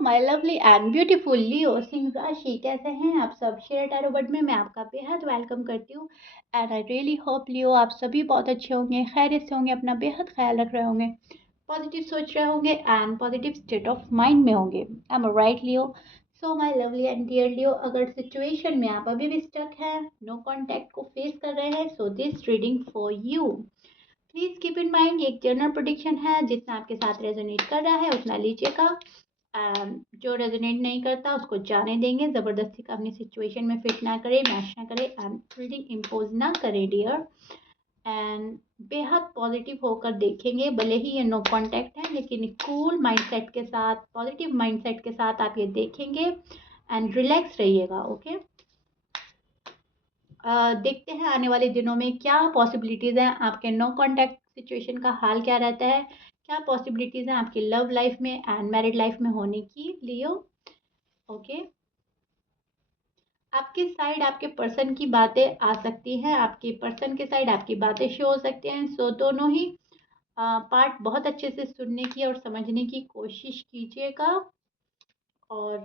My lovely and beautiful लियो सिंह राशि, कैसे हैं आप सब? शेयर टैरो वर्ड में मैं आपका बेहद वेलकम करती हूँ। एंड आई रियली होप लियो आप सभी बहुत अच्छे होंगे, खैरियत से होंगे, अपना बेहद ख्याल रख रहे होंगे, पॉजिटिव सोच रहे होंगे and positive state of mind में होंगे। I am right Leo? So my lovely and dear Leo, अगर सिचुएशन में आप अभी भी स्टक हैं, नो कॉन्टैक्ट को फेस कर रहे हैं, so this reading for you. Please keep in mind ये एक जनरल प्रेडिक्शन है, जितना आपके साथ रेजोनेट कर रहा है उतना लीजिएगा। जो रेजोनेट नहीं करता उसको जाने देंगे। ज़बरदस्ती का अपनी सिचुएशन में फिट ना करें, मैच ना करें एंड रीडिंग इम्पोज ना करें डियर। एंड बेहद पॉजिटिव होकर देखेंगे, भले ही ये नो कांटेक्ट है, लेकिन कूल माइंडसेट के साथ, पॉजिटिव माइंडसेट के साथ आप ये देखेंगे एंड रिलैक्स रहिएगा। ओके, देखते हैं आने वाले दिनों में क्या पॉसिबिलिटीज़ हैं, आपके नो कांटेक्ट सिचुएशन का हाल क्या रहता है, क्या पॉसिबिलिटीज़ हैं आपकी लव लाइफ में एंड मैरिड लाइफ में होने की लियो। ओके, आपके साइड आपके पर्सन की बातें आ सकती हैं, आपके पर्सन के साइड आपकी बातें शो हो सकती हैं। सो दोनों ही पार्ट बहुत अच्छे से सुनने की और समझने की कोशिश कीजिएगा और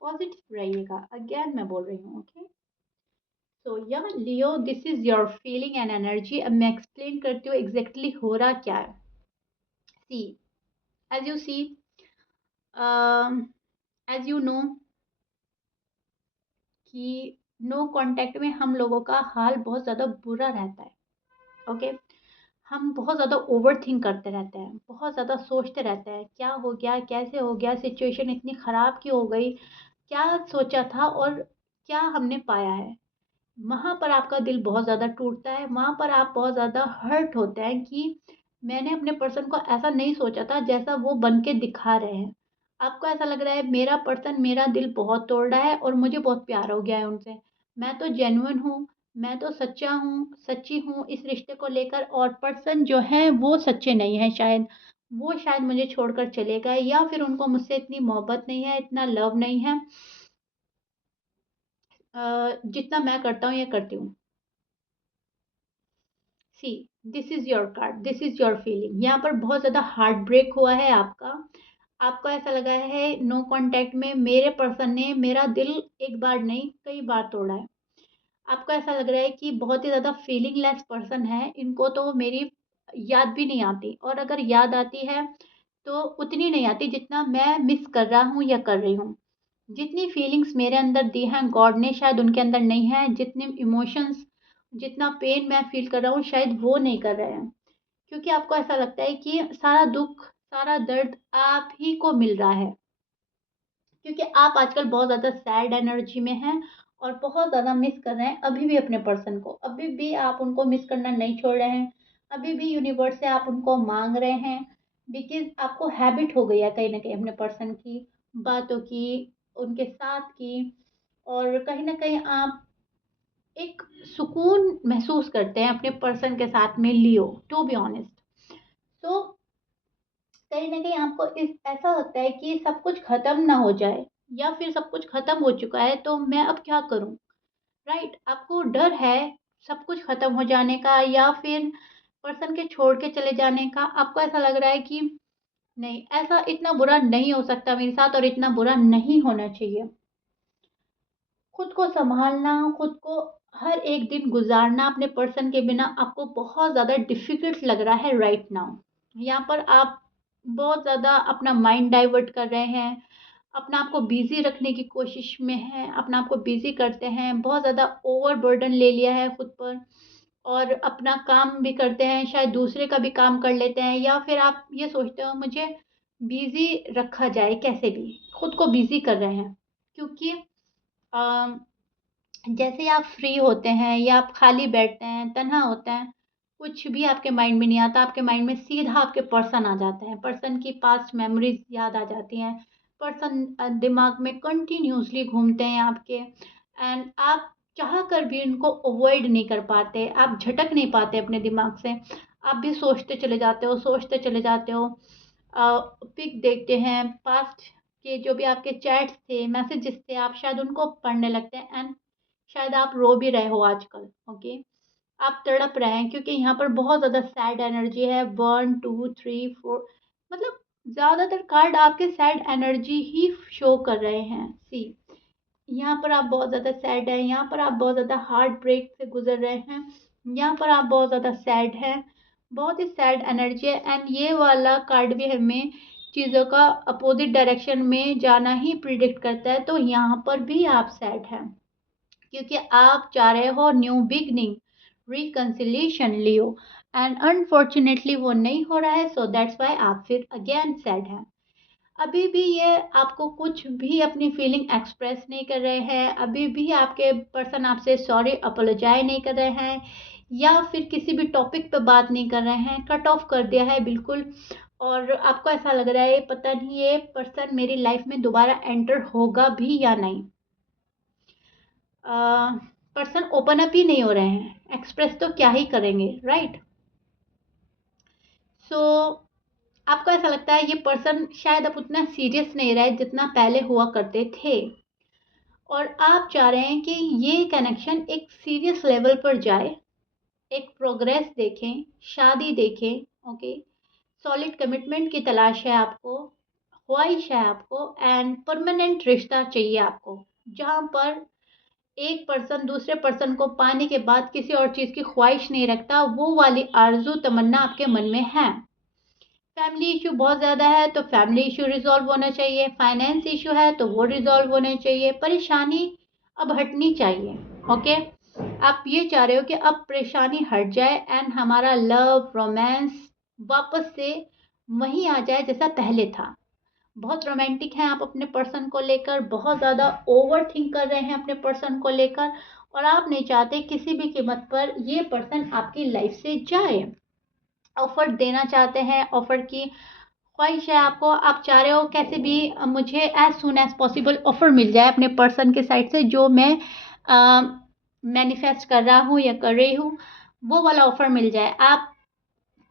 पॉजिटिव रहिएगा। अगेन मैं बोल रही हूँ। Okay, so yeah Leo, this is your feeling and energy. अब मैं एक्सप्लेन करती हूँ एग्जैक्टली हो रहा क्या है। See, as you see, as you know कि नो कांटेक्ट में हम लोगों का हाल बहुत ज़्यादा बुरा रहता है। ओके, हम बहुत ज़्यादा ओवर थिंक करते रहते हैं, बहुत ज़्यादा सोचते रहते हैं, क्या हो गया, कैसे हो गया, सिचुएशन इतनी ख़राब क्यों हो गई, क्या सोचा था और क्या हमने पाया है। वहाँ पर आपका दिल बहुत ज़्यादा टूटता है, वहाँ पर आप बहुत ज़्यादा हर्ट होते हैं कि मैंने अपने पर्सन को ऐसा नहीं सोचा था जैसा वो बन के दिखा रहे हैं। आपको ऐसा लग रहा है मेरा पर्सन मेरा दिल बहुत तोड़ रहा है और मुझे बहुत प्यार हो गया है उनसे। मैं तो जेन्युइन हूँ, मैं तो सच्चा हूँ, सच्ची हूँ इस रिश्ते को लेकर, और पर्सन जो है वो सच्चे नहीं हैं शायद। वो शायद मुझे छोड़कर चले गए, या फिर उनको मुझसे इतनी मोहब्बत नहीं है, इतना लव नहीं है जितना मैं करता हूँ या करती हूँ। See, this is your card, this is your feeling. यहाँ पर बहुत ज़्यादा हार्ट ब्रेक हुआ है आपका। आपको ऐसा लगा है नो कांटेक्ट में मेरे पर्सन ने मेरा दिल एक बार नहीं कई बार तोड़ा है। आपको ऐसा लग रहा है कि बहुत ही ज़्यादा फीलिंग लेस पर्सन है, इनको तो मेरी याद भी नहीं आती, और अगर याद आती है तो उतनी नहीं आती जितना मैं मिस कर रहा हूँ या कर रही हूँ। जितनी फीलिंग्स मेरे अंदर दी हैं गॉड ने, शायद उनके अंदर नहीं है। जितने इमोशंस, जितना पेन मैं फील कर रहा हूँ शायद वो नहीं कर रहे हैं, क्योंकि आपको ऐसा लगता है कि सारा दुख, सारा दर्द आप ही को मिल रहा है, क्योंकि आप आजकल बहुत ज़्यादा सैड एनर्जी में हैं और बहुत ज़्यादा मिस कर रहे हैं अभी भी अपने पर्सन को। अभी भी आप उनको मिस करना नहीं छोड़ रहे हैं, अभी भी यूनिवर्स से आप उनको मांग रहे हैं, बिकॉज आपको हैबिट हो गई है कहीं ना कहीं अपने पर्सन की बातों की, उनके साथ की, और कहीं ना कहीं आप एक सुकून महसूस करते हैं अपने पर्सन के साथ में लियो, टू बी ऑनेस्ट। तो कहीं न कहीं आपको इस ऐसा लगता है कि सब कुछ ख़त्म ना हो जाए, या फिर सब कुछ ख़त्म हो चुका है तो मैं अब क्या करूँ? राइट? आपको डर है सब कुछ ख़त्म हो जाने का, या फिर पर्सन के छोड़ के चले जाने का। आपको ऐसा लग रहा है कि नहीं, ऐसा इतना बुरा नहीं हो सकता मेरे साथ और इतना बुरा नहीं होना चाहिए। खुद को सँभालना, खुद को हर एक दिन गुज़ारना अपने पर्सन के बिना आपको बहुत ज़्यादा डिफ़िकल्ट लग रहा है राइट नाउ। यहाँ पर आप बहुत ज़्यादा अपना माइंड डाइवर्ट कर रहे हैं, अपना आप को बिज़ी रखने की कोशिश में हैं, अपना आप को बिज़ी करते हैं, बहुत ज़्यादा ओवरबर्डन ले लिया है खुद पर, और अपना काम भी करते हैं, शायद दूसरे का भी काम कर लेते हैं, या फिर आप ये सोचते हो मुझे बिज़ी रखा जाए कैसे भी, खुद को बिज़ी कर रहे हैं। क्योंकि अ, जैसे ही आप फ्री होते हैं या आप खाली बैठते हैं, तन्हा होते हैं, कुछ भी आपके माइंड में नहीं आता, आपके माइंड में सीधा आपके पर्सन आ जाते हैं, पर्सन की पास्ट मेमोरीज़ याद आ जाती हैं, पर्सन दिमाग में कंटिन्यूअसली घूमते हैं आपके, एंड आप चाह कर भी उनको अवॉइड नहीं कर पाते, आप झटक नहीं पाते अपने दिमाग से, आप भी सोचते चले जाते हो, सोचते चले जाते हो। पिक देखते हैं पास्ट के, जो भी आपके चैट्स थे, मैसेजेस थे, आप शायद उनको पढ़ने लगते हैं, एंड शायद आप रो भी रहे हो आजकल। ओके, आप तड़प रहे हैं, क्योंकि यहाँ पर बहुत ज़्यादा सैड एनर्जी है। 1 2 3 4, मतलब ज़्यादातर कार्ड आपके सैड एनर्जी ही शो कर रहे हैं। सी, यहाँ पर आप बहुत ज़्यादा सैड हैं, यहाँ पर आप बहुत ज़्यादा हार्ट ब्रेक से गुजर रहे हैं, यहाँ पर आप बहुत ज़्यादा सैड हैं, बहुत ही सैड एनर्जी है। एंड ये वाला कार्ड भी हमें चीज़ों का अपोजिट डायरेक्शन में जाना ही प्रिडिक्ट करता है। तो यहाँ पर भी आप सैड हैं क्योंकि आप चाह रहे हो new beginning, reconciliation Leo, and unfortunately वो नहीं हो रहा है। सो दैट्स वाई आप फिर अगेन सैड हैं। अभी भी ये आपको कुछ भी अपनी फीलिंग एक्सप्रेस नहीं कर रहे हैं, अभी भी आपके पर्सन आपसे सॉरी अपोलोजाइज नहीं कर रहे हैं, या फिर किसी भी टॉपिक पे बात नहीं कर रहे हैं, कट ऑफ कर दिया है बिल्कुल। और आपको ऐसा लग रहा है पता नहीं ये पर्सन मेरी लाइफ में दोबारा एंटर होगा भी या नहीं। पर्सन ओपन अप ही नहीं हो रहे हैं, एक्सप्रेस तो क्या ही करेंगे, राइट। सो आपको ऐसा लगता है ये पर्सन शायद अब उतना सीरियस नहीं रहे जितना पहले हुआ करते थे, और आप चाह रहे हैं कि ये कनेक्शन एक सीरियस लेवल पर जाए, एक प्रोग्रेस देखें, शादी देखें, ओके। सॉलिड कमिटमेंट की तलाश है आपको, ख्वाहिश है आपको, एंड परमानेंट रिश्ता चाहिए आपको, जहाँ पर एक पर्सन दूसरे पर्सन को पाने के बाद किसी और चीज़ की ख्वाहिश नहीं रखता, वो वाली आरज़ू तमन्ना आपके मन में है। फैमिली इशू बहुत ज़्यादा है तो फैमिली इशू रिजॉल्व होना चाहिए, फाइनेंस इशू है तो वो रिजॉल्व होने चाहिए, परेशानी अब हटनी चाहिए, ओके। आप ये चाह रहे हो कि अब परेशानी हट जाए एंड हमारा लव रोमांस वापस से वहीं आ जाए जैसा पहले था। बहुत रोमांटिक हैं आप अपने पर्सन को लेकर, बहुत ज़्यादा ओवर थिंक कर रहे हैं अपने पर्सन को लेकर, और आप नहीं चाहते किसी भी कीमत पर ये पर्सन आपकी लाइफ से जाए। ऑफर देना चाहते हैं, ऑफर की ख्वाहिश है आपको, आप चाह रहे हो कैसे भी मुझे as soon as possible offer मिल जाए अपने पर्सन के साइड से, जो मैं मैनिफेस्ट कर रहा हूँ या कर रही हूँ, वो वाला ऑफर मिल जाए। आप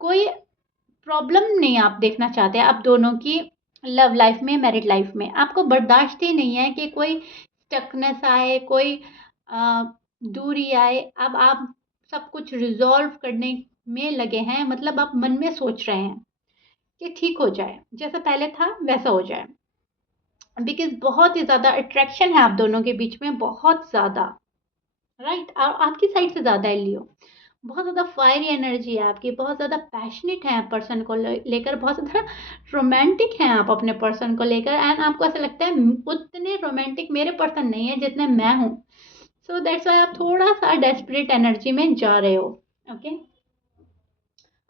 कोई प्रॉब्लम नहीं आप देखना चाहते हैं आप दोनों की लव लाइफ में, मैरिड लाइफ में। आपको बर्दाश्त ही नहीं है कि कोई स्टकनेस आए, कोई दूरी आए। अब आप सब कुछ रिजॉल्व करने में लगे हैं, मतलब आप मन में सोच रहे हैं कि ठीक हो जाए, जैसा पहले था वैसा हो जाए, बिकॉज बहुत ही ज़्यादा अट्रैक्शन है आप दोनों के बीच में, बहुत ज़्यादा, राइट। और आपकी साइड से ज़्यादा है लियो, बहुत ज़्यादा फायरी एनर्जी है आपकी, बहुत ज़्यादा पैशनेट है पर्सन को लेकर, बहुत ज़्यादा रोमांटिक हैं आप अपने पर्सन को लेकर, एंड आपको ऐसा लगता है उतने रोमांटिक मेरे पर्सन नहीं है जितने मैं हूँ। सो दैट्स वाई आप थोड़ा सा डेस्परेट एनर्जी में जा रहे हो, ओके।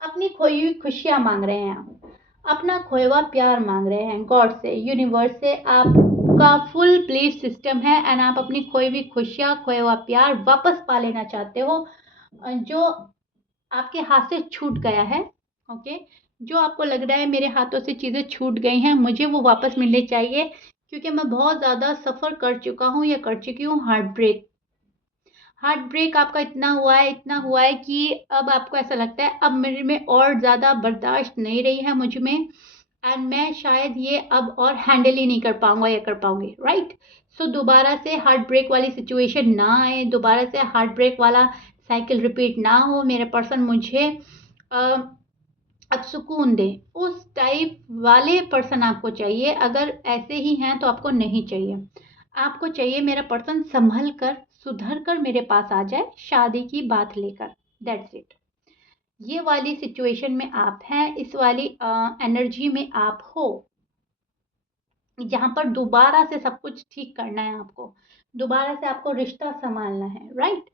अपनी खोई हुई खुशियाँ मांग रहे हैं आप, अपना खोया हुआ प्यार मांग रहे हैं गॉड से, यूनिवर्स से। आपका फुल बिलीफ सिस्टम है एंड आप अपनी खोई हुई खुशियाँ, खोया हुआ प्यार वापस पा लेना चाहते हो, जो आपके हाथ से छूट गया है, ओके। जो आपको लग रहा है मेरे हाथों से चीज़ें छूट गई हैं, मुझे वो वापस मिलनी चाहिए, क्योंकि मैं बहुत ज़्यादा सफ़र कर चुका हूँ या कर चुकी हूँ हार्ट ब्रेक आपका इतना हुआ है कि अब आपको ऐसा लगता है अब मेरे में और ज़्यादा बर्दाश्त नहीं रही है मुझ में, एंड मैं शायद ये अब और हैंडल ही नहीं कर पाऊंगा या कर पाऊंगी, राइट। सो दोबारा से हार्ट ब्रेक वाली सिचुएशन ना आए, दोबारा से हार्ट ब्रेक वाला साइकिल रिपीट ना हो, मेरे पर्सन मुझे अब सुकून दे, उस टाइप वाले पर्सन आपको चाहिए। अगर ऐसे ही हैं तो आपको नहीं चाहिए, आपको चाहिए मेरा पर्सन संभल कर सुधर कर मेरे पास आ जाए शादी की बात लेकर, दैट्स इट। ये वाली सिचुएशन में आप हैं, इस वाली एनर्जी में आप हो, जहाँ पर दोबारा से सब कुछ ठीक करना है आपको, दोबारा से आपको रिश्ता संभालना है, राइट।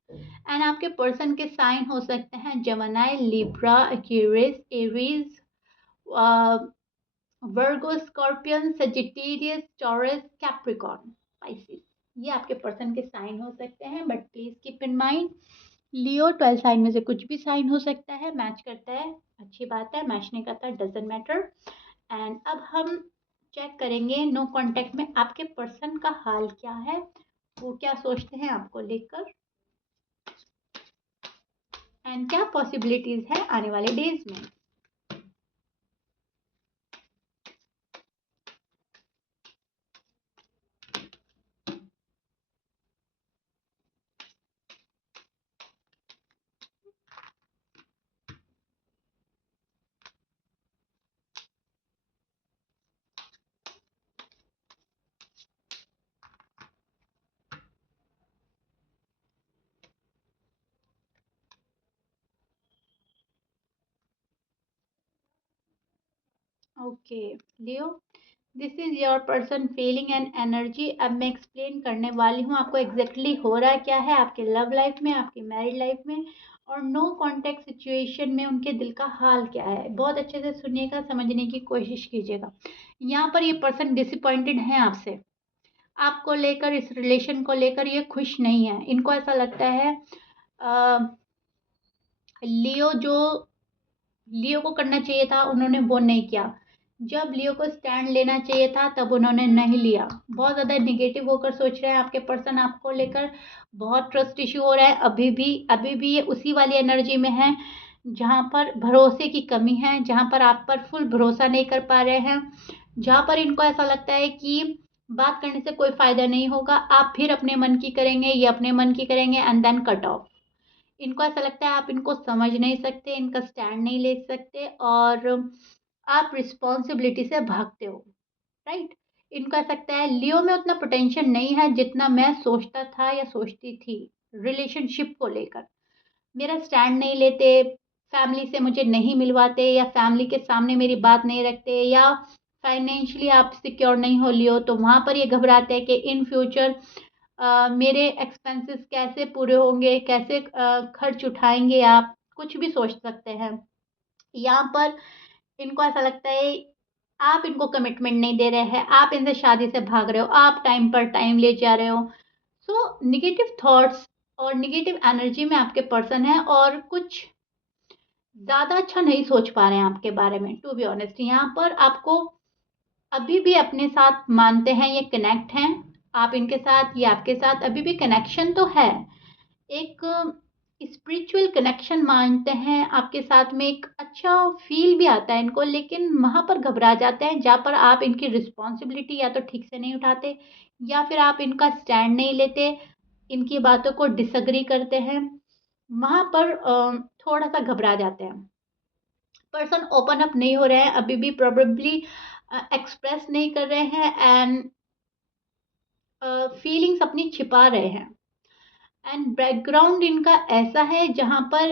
एंड आपके पर्सन के साइन हो सकते हैं Gemini, Libra, Aquarius, Aries, Virgo, Scorpion, Sagittarius, Taurus, Capricorn, Pisces. ये आपके पर्सन के साइन हो सकते हैं, but please keep in mind Leo 12 sign में से कुछ भी साइन हो सकता है, मैच करता है अच्छी बात है, मैच नहीं करता डजेंट मैटर। एंड अब हम चेक करेंगे नो कांटेक्ट में आपके पर्सन का हाल क्या है, वो क्या सोचते हैं आपको लेकर, एंड क्या पॉसिबिलिटीज है आने वाले डेज में। Okay Leo, this is your person feeling and energy. अब मैं एक्सप्लेन करने वाली हूँ आपको एग्जैक्टली हो रहा क्या है आपके लव लाइफ में, आपकी मैरिड लाइफ में, और नो कॉन्टेक्ट सिचुएशन में उनके दिल का हाल क्या है। बहुत अच्छे से सुनिएगा, समझने की कोशिश कीजिएगा। यहाँ पर ये पर्सन डिसअपॉइंटेड है आपसे, आपको लेकर, इस रिलेशन को लेकर ये खुश नहीं है। इनको ऐसा लगता है लियो जो लियो को करना चाहिए था उन्होंने वो नहीं किया। जब लियो को स्टैंड लेना चाहिए था तब उन्होंने नहीं लिया। बहुत ज़्यादा निगेटिव होकर सोच रहे हैं आपके पर्सन आपको लेकर। बहुत ट्रस्ट इश्यू हो रहा है अभी भी ये उसी वाली एनर्जी में है जहाँ पर भरोसे की कमी है, जहाँ पर आप पर फुल भरोसा नहीं कर पा रहे हैं, जहाँ पर इनको ऐसा लगता है कि बात करने से कोई फायदा नहीं होगा, आप फिर अपने मन की करेंगे, ये अपने मन की करेंगे, एंड देन कट ऑफ। इनको ऐसा लगता है आप इनको समझ नहीं सकते, इनका स्टैंड नहीं ले सकते, और आप रिस्पॉन्सिबिलिटी से भागते हो, राइट। इनको ऐसा लगता है लियो में उतना पोटेंशियल नहीं है जितना मैं सोचता था या सोचती थी रिलेशनशिप को लेकर। मेरा स्टैंड नहीं लेते, फैमिली से मुझे नहीं मिलवाते, या फैमिली के सामने मेरी बात नहीं रखते, या फाइनेंशियली आप सिक्योर नहीं हो लियो तो वहाँ पर ये घबराते हैं कि इन फ्यूचर मेरे एक्सपेंसेस कैसे पूरे होंगे, कैसे खर्च उठाएंगे, आप कुछ भी सोच सकते हैं। यहाँ पर इनको ऐसा लगता है आप इनको कमिटमेंट नहीं दे रहे हैं, आप इनसे शादी से भाग रहे हो, आप टाइम पर टाइम ले जा रहे हो। सो निगेटिव थॉट्स और निगेटिव एनर्जी में आपके पर्सन है, और कुछ ज़्यादा अच्छा नहीं सोच पा रहे हैं आपके बारे में। टू बी ऑनेस्ट यहाँ पर आपको अभी भी अपने साथ मानते हैं, ये कनेक्ट हैं, आप इनके साथ, ये आपके साथ अभी भी कनेक्शन तो है। एक स्पिरिचुअल कनेक्शन मानते हैं आपके साथ में, एक अच्छा फील भी आता है इनको, लेकिन वहाँ पर घबरा जाते हैं जहाँ पर आप इनकी रिस्पॉन्सिबिलिटी या तो ठीक से नहीं उठाते, या फिर आप इनका स्टैंड नहीं लेते, इनकी बातों को डिसअग्री करते हैं। वहाँ पर थोड़ा सा घबरा जाते हैं। पर्सन ओपन अप नहीं हो रहे हैं अभी भी, प्रोबेबली एक्सप्रेस नहीं कर रहे हैं, एंड फीलिंग्स अपनी छिपा रहे हैं। एंड बैकग्राउंड इनका ऐसा है जहाँ पर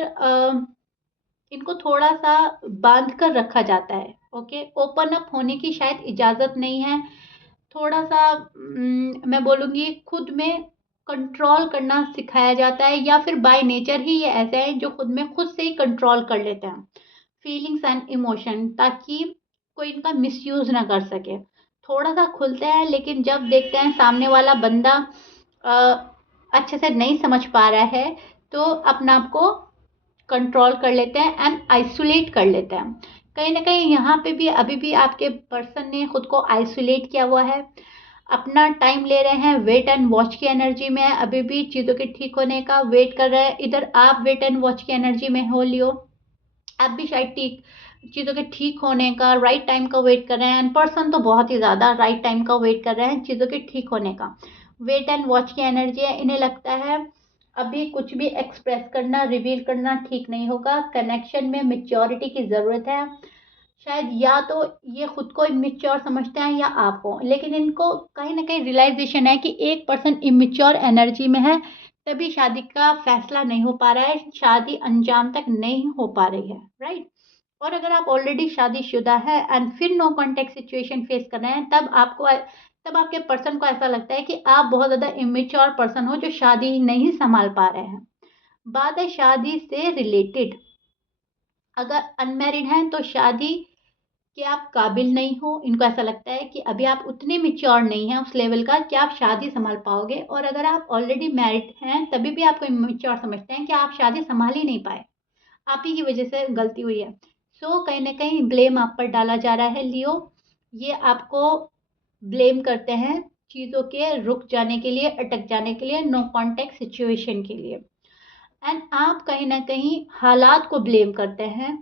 इनको थोड़ा सा बांध कर रखा जाता है। ओके, ओपन अप होने की शायद इजाज़त नहीं है। थोड़ा सा मैं बोलूँगी खुद में कंट्रोल करना सिखाया जाता है, या फिर बाय नेचर ही ये ऐसे हैं जो खुद में खुद से ही कंट्रोल कर लेते हैं फीलिंग्स एंड इमोशन, ताकि कोई इनका मिसयूज ना कर सके। थोड़ा सा खुलते हैं, लेकिन जब देखते हैं सामने वाला बंदा अच्छे से नहीं समझ पा रहा है तो अपना आप को कंट्रोल कर लेते हैं एंड आइसोलेट कर लेते हैं। कहीं ना कहीं यहाँ पे भी अभी भी आपके पर्सन ने खुद को आइसोलेट किया हुआ है, अपना टाइम ले रहे हैं, वेट एंड वॉच की एनर्जी में है, अभी भी चीज़ों के ठीक होने का वेट कर रहे हैं। इधर आप वेट एंड वॉच की एनर्जी में हो लियो, आप भी शायद ठीक चीज़ों के ठीक होने का, राइट टाइम का वेट कर रहे हैं। एंड पर्सन तो बहुत ही ज़्यादा राइट टाइम का वेट कर रहे हैं चीज़ों के ठीक होने का। वेट एंड वॉच की एनर्जी है, इन्हें लगता है अभी कुछ भी एक्सप्रेस करना, रिवील करना ठीक नहीं होगा। कनेक्शन में मेच्योरिटी की ज़रूरत है। शायद या तो ये खुद को इमेच्योर समझते हैं या आपको, लेकिन इनको कहीं ना कहीं रियलाइजेशन है कि एक पर्सन इमेच्योर एनर्जी में है, तभी शादी का फैसला नहीं हो पा रहा है, शादी अंजाम तक नहीं हो पा रही है, राइट। और अगर आप ऑलरेडी शादीशुदा है एंड फिर नो कॉन्टेक्ट सिचुएशन फेस कर रहे हैं, तब आपके पर्सन को ऐसा लगता है कि आप बहुत ज़्यादा इमेच्योर पर्सन हो जो शादी नहीं संभाल पा रहे हैं। बात है शादी से रिलेटेड। अगर अनमैरिड हैं तो शादी कि आप काबिल नहीं हो, इनको ऐसा लगता है कि अभी आप उतने मिच्योर नहीं हैं उस लेवल का कि आप शादी संभाल पाओगे। और अगर आप ऑलरेडी मैरिड हैं तभी भी आपको इमेच्योर समझते हैं कि आप शादी संभाल ही नहीं पाए, आप ही की वजह से गलती हुई है। सो कहीं ना कहीं ब्लेम आप पर डाला जा रहा है लियो। ये आपको ब्लेम करते हैं चीज़ों के रुक जाने के लिए, अटक जाने के लिए, नो कॉन्टेक्ट सिचुएशन के लिए। एंड आप कहीं ना कहीं हालात को ब्लेम करते हैं।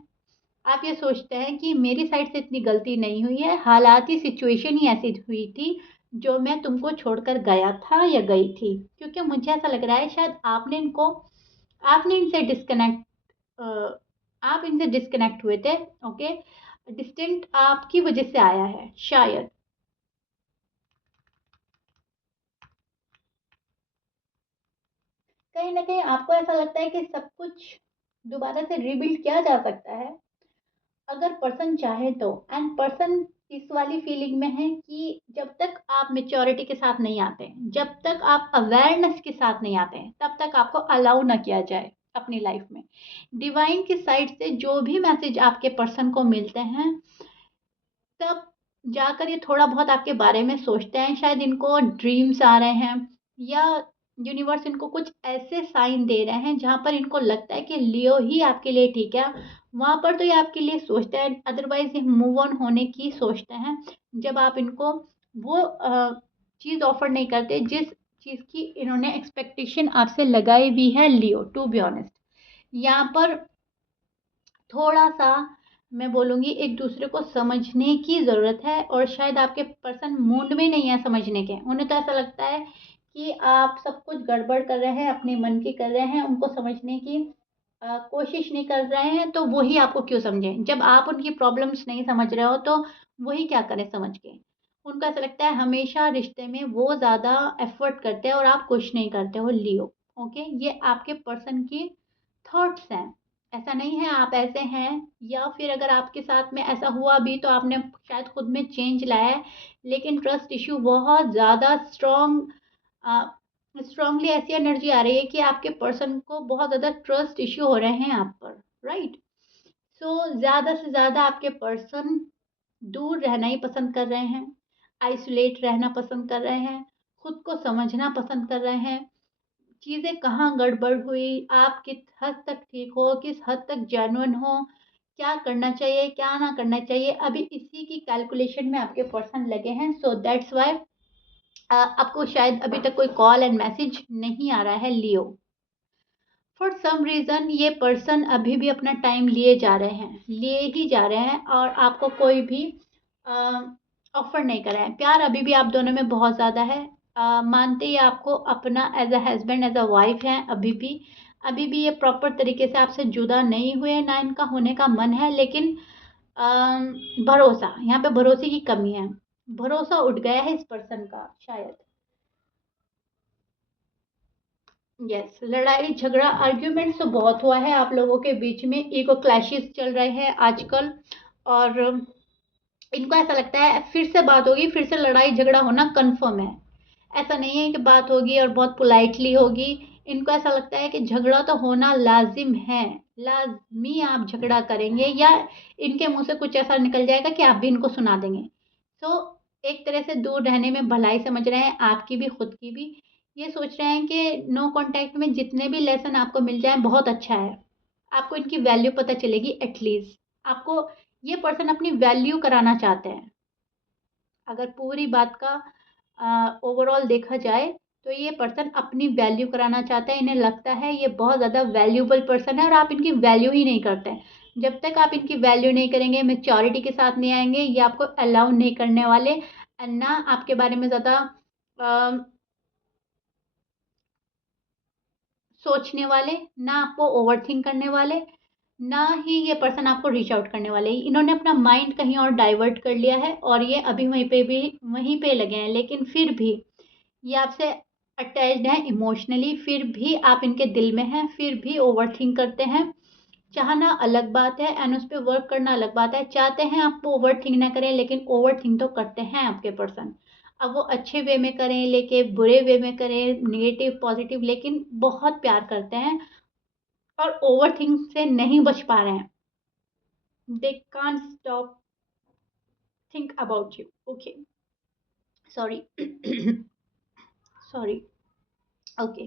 आप ये सोचते हैं कि मेरी साइड से इतनी गलती नहीं हुई है, हालात ही, सिचुएशन ही ऐसी हुई थी जो मैं तुमको छोड़कर गया था या गई थी। क्योंकि मुझे ऐसा लग रहा है शायद आपने इनसे डिस्कनेक्ट आप इनसे डिस्कनेक्ट हुए थे। ओके, डिस्टेंट आपकी वजह से आया है शायद। कहीं ना कहीं आपको ऐसा लगता है कि सब कुछ दोबारा से रिबिल्ड किया जा सकता है अगर पर्सन चाहे तो, एंड पर्सन इस वाली फीलिंग में है कि जब तक आप मेच्योरिटी के साथ नहीं आते, जब तक आप अवेयरनेस के साथ नहीं आते हैं, तब तक आपको अलाउ ना किया जाए अपनी लाइफ में। डिवाइन की साइड से जो भी मैसेज आपके पर्सन को मिलते हैं, तब जाकर ये थोड़ा बहुत आपके बारे में सोचते हैं। शायद इनको ड्रीम्स आ रहे हैं, या यूनिवर्स इनको कुछ ऐसे साइन दे रहे हैं जहाँ पर इनको लगता है कि लियो ही आपके लिए ठीक है। वहाँ पर तो ये आपके लिए सोचते हैं, अदरवाइज ये मूव ऑन होने की सोचते हैं जब आप इनको वो चीज़ ऑफर नहीं करते जिस चीज़ की इन्होंने एक्सपेक्टेशन आपसे लगाई भी है। लियो, टू बी ऑनेस्ट, यहाँ पर थोड़ा सा मैं बोलूँगी एक दूसरे को समझने की ज़रूरत है, और शायद आपके पर्सन मूड में नहीं है समझने के। उन्हें तो ऐसा लगता है कि आप सब कुछ गड़बड़ कर रहे हैं, अपने मन की कर रहे हैं, उनको समझने की कोशिश नहीं कर रहे हैं, तो वही आपको क्यों समझें। जब आप उनकी प्रॉब्लम्स नहीं समझ रहे हो तो वही क्या करें समझ के। उनको ऐसा लगता है हमेशा रिश्ते में वो ज़्यादा एफर्ट करते हैं और आप कुछ नहीं करते हो। लियो, ओके, ये आपके पर्सन की थॉट्स हैं। ऐसा नहीं है आप ऐसे हैं, या फिर अगर आपके साथ में ऐसा हुआ भी तो आपने शायद खुद में चेंज लाया है, लेकिन ट्रस्ट इश्यू बहुत ज़्यादा स्ट्रांगली ऐसी एनर्जी आ रही है कि आपके पर्सन को बहुत ज़्यादा ट्रस्ट इश्यू हो रहे हैं आप पर, राइट। सो ज़्यादा से ज़्यादा आपके पर्सन दूर रहना ही पसंद कर रहे हैं, आइसोलेट रहना पसंद कर रहे हैं, खुद को समझना पसंद कर रहे हैं। चीज़ें कहाँ गड़बड़ हुई, आप किस हद तक ठीक हो, किस हद तक जेन्युइन हो, क्या करना चाहिए, क्या ना करना चाहिए, अभी इसी की कैलकुलेशन में आपके पर्सन लगे हैं। सो दैट्स वाई आपको शायद अभी तक कोई कॉल एंड मैसेज नहीं आ रहा है। लियो, फॉर सम रीज़न ये पर्सन अभी भी अपना टाइम लिए जा रहे हैं, लिए ही जा रहे हैं, और आपको कोई भी ऑफर नहीं कर रहे हैं। प्यार अभी भी आप दोनों में बहुत ज़्यादा है। मानते ही आपको अपना as a husband as a wife हैं अभी भी ये प्रॉपर तरीके से आपसे जुदा नहीं हुए, ना इनका होने का मन है, लेकिन भरोसा, यहाँ पे भरोसे की कमी है। भरोसा उठ गया है इस पर्सन का शायद। यस, लड़ाई झगड़ा आर्ग्यूमेंट्स तो बहुत हुआ है आप लोगों के बीच में, ईगो क्लैशेस चल रहे हैं आजकल, और इनको ऐसा लगता है फिर से बात होगी, फिर से लड़ाई झगड़ा होना कंफर्म है। ऐसा नहीं है कि बात होगी और बहुत पोलाइटली होगी। इनको ऐसा लगता है कि झगड़ा तो होना लाजिम है, लाजमी आप झगड़ा करेंगे, या इनके मुंह से कुछ ऐसा निकल जाएगा कि आप भी इनको सुना देंगे। तो एक तरह से दूर रहने में भलाई समझ रहे हैं, आपकी भी खुद की भी। ये सोच रहे हैं कि नो कांटेक्ट में जितने भी लेसन आपको मिल जाए बहुत अच्छा है। आपको इनकी वैल्यू पता चलेगी एटलीस्ट। आपको ये पर्सन अपनी वैल्यू कराना चाहते हैं। अगर पूरी बात का ओवरऑल देखा जाए तो ये पर्सन अपनी वैल्यू कराना चाहता है। इन्हें लगता है ये बहुत ज़्यादा वैल्यूबल पर्सन है और आप इनकी वैल्यू ही नहीं करते हैं। जब तक आप इनकी वैल्यू नहीं करेंगे, मेच्योरिटी के साथ नहीं आएंगे, ये आपको अलाउ नहीं करने वाले, ना आपके बारे में ज़्यादा सोचने वाले, ना आपको ओवरथिंक करने वाले, ना ही ये पर्सन आपको रीच आउट करने वाले। इन्होंने अपना माइंड कहीं और डाइवर्ट कर लिया है, और ये अभी वहीं पे लगे हैं, लेकिन फिर भी ये आपसे अटैच्ड हैं इमोशनली। फिर भी आप इनके दिल में हैं, फिर भी ओवरथिंक करते हैं। चाहना अलग बात है एंड उस पर वर्क करना अलग बात है। चाहते हैं आप ओवर थिंक ना करें, लेकिन ओवर थिंक तो करते हैं आपके पर्सन। अब वो अच्छे वे में करें, लेके बुरे वे में करें, नेगेटिव पॉजिटिव, लेकिन बहुत प्यार करते हैं और ओवर थिंक से नहीं बच पा रहे हैं। They can't stop think about you. Okay, sorry sorry. Okay,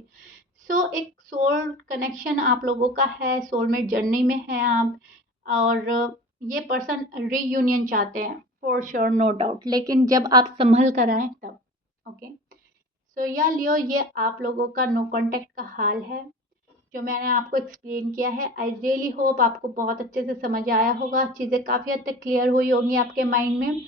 so एक सोल कनेक्शन आप लोगों का है, सोलमेट जर्नी में है आप, और ये पर्सन रीयूनियन चाहते हैं फॉर श्योर, नो डाउट, लेकिन जब आप संभल कर आए तब। ओके, सो या लियो, ये आप लोगों का नो कांटेक्ट का हाल है जो मैंने आपको एक्सप्लेन किया है। आई रियली होप आपको बहुत अच्छे से समझ आया होगा, चीज़ें काफ़ी हद तक क्लियर हुई होंगी आपके माइंड में।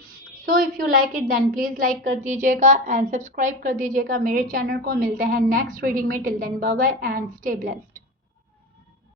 So if you like it then please like कर दीजिएगा एंड सब्सक्राइब कर दीजिएगा मेरे चैनल को। मिलते हैं नेक्स्ट रीडिंग में, till then bye bye and stay blessed.